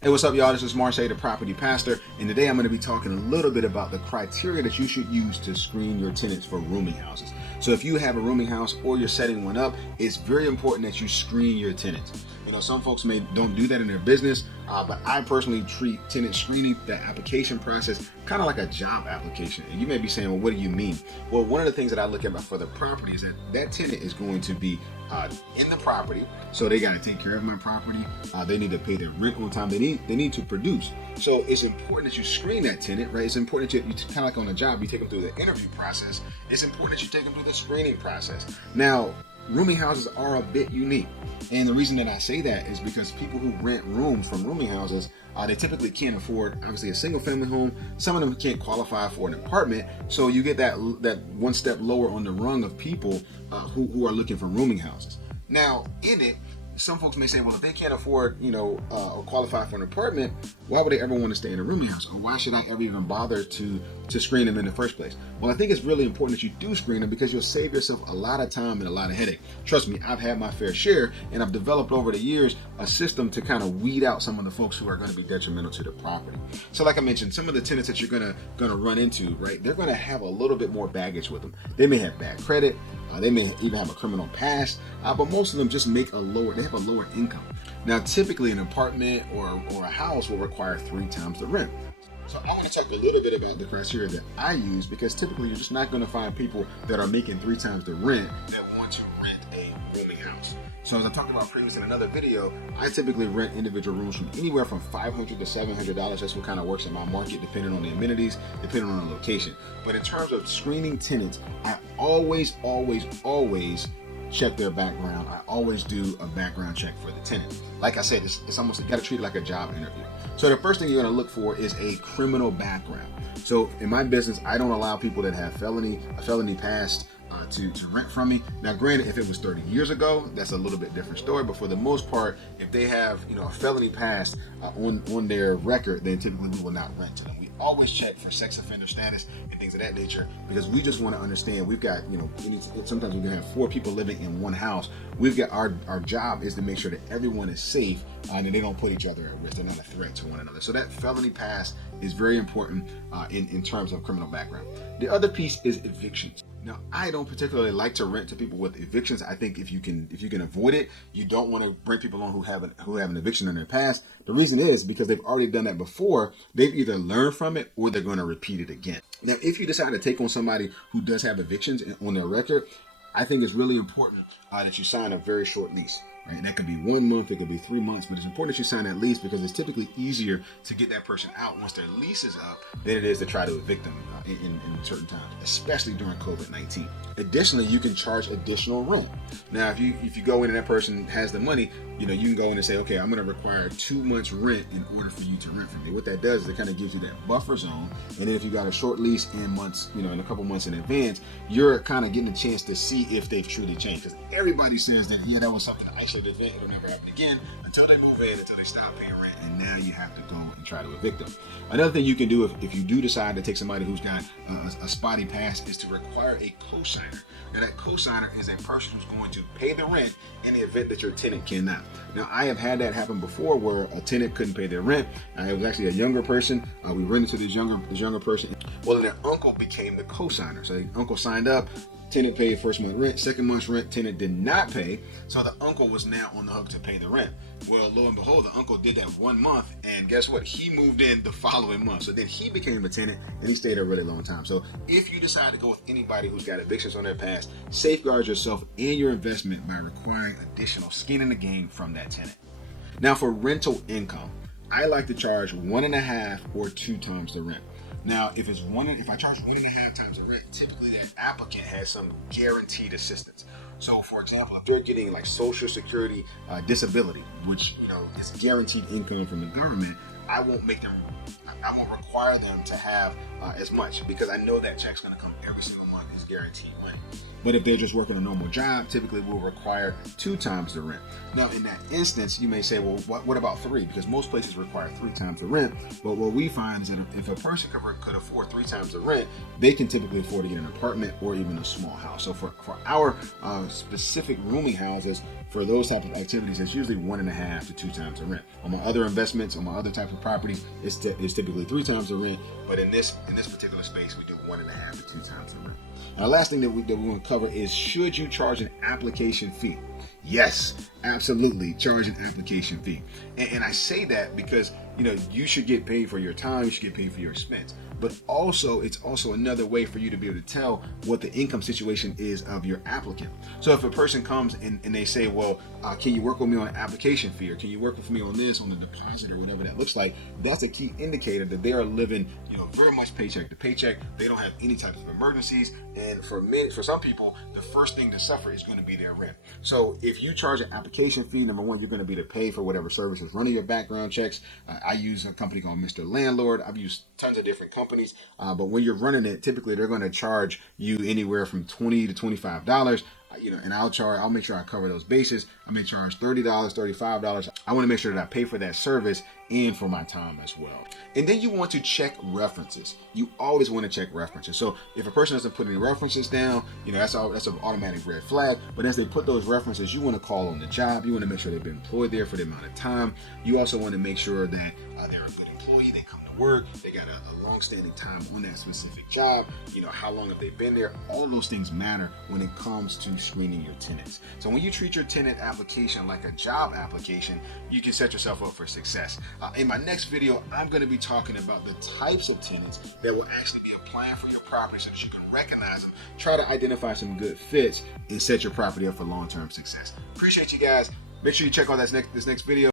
Hey, what's up, y'all? This is Marce, the property pastor, and today I'm going to be talking a little bit about the criteria that you should use to screen your tenants for rooming houses. So if you have a rooming house or you're setting one up, it's very important that you screen your tenants. You know, some folks don't do that in their business, but I personally treat tenant screening, the application process, kind of like a job application. And you may be saying, well, what do you mean? Well, one of the things that I look at for the property is that tenant is going to be in the property, so they got to take care of my property. They need to pay their rent on time. They need to produce. So it's important that you screen that tenant, right? It's important that you kind of like on a job, you take them through the interview process. It's important that you take them through the screening process. Now, rooming houses are a bit unique. And the reason that I say that is because people who rent rooms from rooming houses, they typically can't afford, obviously, a single family home. Some of them can't qualify for an apartment. So you get that one step lower on the rung of people who are looking for rooming houses. Now, in it, some folks may say, well, if they can't afford, or qualify for an apartment, why would they ever want to stay in a rooming house? Or why should I ever even bother to screen them in the first place? Well, I think it's really important that you do screen them because you'll save yourself a lot of time and a lot of headache. Trust me, I've had my fair share, and I've developed over the years a system to kind of weed out some of the folks who are going to be detrimental to the property. So like I mentioned, some of the tenants that you're going to run into, right, they're going to have a little bit more baggage with them. They may have bad credit. They may even have a criminal past, but most of them just have a lower income. Now, typically an apartment or a house will require 3 times the rent. So I want to talk a little bit about the criteria that I use, because typically you're just not going to find people that are making 3 times the rent that want to rent a rooming house. So as I talked about previously in another video, I typically rent individual rooms from anywhere from $500 to $700. That's what kind of works in my market, depending on the amenities, depending on the location. But in terms of screening tenants, I always check their background. I always do a background check for the tenant. Like I said, it's almost, you got to treat it like a job interview. So the first thing you're going to look for is a criminal background. So in my business, I don't allow people that have a felony past to rent from me. Now, granted, if it was 30 years ago, that's a little bit different story. But for the most part, if they have a felony past on their record, then typically we will not rent to them. We always check for sex offender status and things of that nature, because we just want to understand. We've got sometimes we can have 4 people living in one house. We've got our job is to make sure that everyone is safe and they don't put each other at risk. They're not a threat to one another. So that felony past is very important in terms of criminal background. The other piece is evictions. Now, I don't particularly like to rent to people with evictions. I think if you can avoid it, you don't want to bring people on who have an eviction in their past. The reason is because they've already done that before. They've either learned from it or they're going to repeat it again. Now, if you decide to take on somebody who does have evictions on their record, I think it's really important that you sign a very short lease. Right? That could be 1 month, it could be 3 months, but it's important that you sign that lease because it's typically easier to get that person out once their lease is up than it is to try to evict them in certain times, especially during COVID-19. Additionally, you can charge additional rent. Now, if you go in and that person has the money, you can go in and say, okay, I'm going to require 2 months rent in order for you to rent from me. What that does is it kind of gives you that buffer zone. And then if you got a short lease in months, in a couple months in advance, you're kind of getting a chance to see if they've truly changed. Because everybody says that, that was something that I should event, it'll never happen again until they move in, until they stop paying rent, and now you have to go and try to evict them. Another thing you can do if you do decide to take somebody who's got a spotty past is to require a cosigner. Now, that cosigner is a person who's going to pay the rent in the event that your tenant cannot. Now, I have had that happen before where a tenant couldn't pay their rent. It was actually a younger person. We rented to this younger person. Well, then their uncle became the cosigner. So the uncle signed up. Tenant paid first month rent, second month's rent, tenant did not pay. So the uncle was now on the hook to pay the rent. Well, lo and behold, the uncle did that 1 month, and guess what? He moved in the following month. So then he became a tenant, and he stayed a really long time. So if you decide to go with anybody who's got evictions on their past, safeguard yourself and your investment by requiring additional skin in the game from that tenant. Now, for rental income, I like to charge 1.5 or 2 times the rent. Now, if I charge 1.5 times the rent, typically that applicant has some guaranteed assistance. So, for example, if they're getting like Social Security disability, which is guaranteed income from the government, I won't require them to have as much, because I know that check's going to come every single month is guaranteed rent. But if they're just working a normal job, typically we'll require 2 times the rent. Now, in that instance, you may say, well, what about 3? Because most places require 3 times the rent. But what we find is that if a person could afford 3 times the rent, they can typically afford to get an apartment or even a small house. So for our specific rooming houses, for those type of activities, it's usually 1.5 to 2 times the rent. On my other investments, on my other types of properties, it's typically 3 times the rent. But in this particular space, we do 1.5 to 2 times the rent. Now, the last thing that we want to cover is, should you charge an application fee? Yes, absolutely, charge an application fee. And I say that because, you should get paid for your time, you should get paid for your expense. But also, it's also another way for you to be able to tell what the income situation is of your applicant. So if a person comes and they say, well, can you work with me on an application fee, or can you work with me on this, on the deposit, or whatever that looks like, that's a key indicator that they are living, very much paycheck to paycheck. They don't have any type of emergencies. And for some people, the first thing to suffer is going to be their rent. So if you charge an application fee, number one, you're going to be to pay for whatever services, running your background checks. I use a company called Mr. Landlord. I've used tons of different companies, but when you're running it, typically they're going to charge you anywhere from $20 to $25. And I'll make sure I cover those bases. I may charge $30, $35. I want to make sure that I pay for that service and for my time as well. And then you want to check references. You always want to check references. So if a person doesn't put any references down, that's an automatic red flag. But as they put those references, you want to call on the job. You want to make sure they've been employed there for the amount of time. You also want to make sure that they're a good employee. They come to work. They got a long-standing time on that specific job. How long have they been there? All those things matter when it comes to screening your tenants. So when you treat your tenant application like a job application, you can set yourself up for success. In my next video, I'm going to be talking about the types of tenants that will actually be applying for your property, so that you can recognize them, try to identify some good fits, and set your property up for long-term success. Appreciate you guys. Make sure you check out this next video.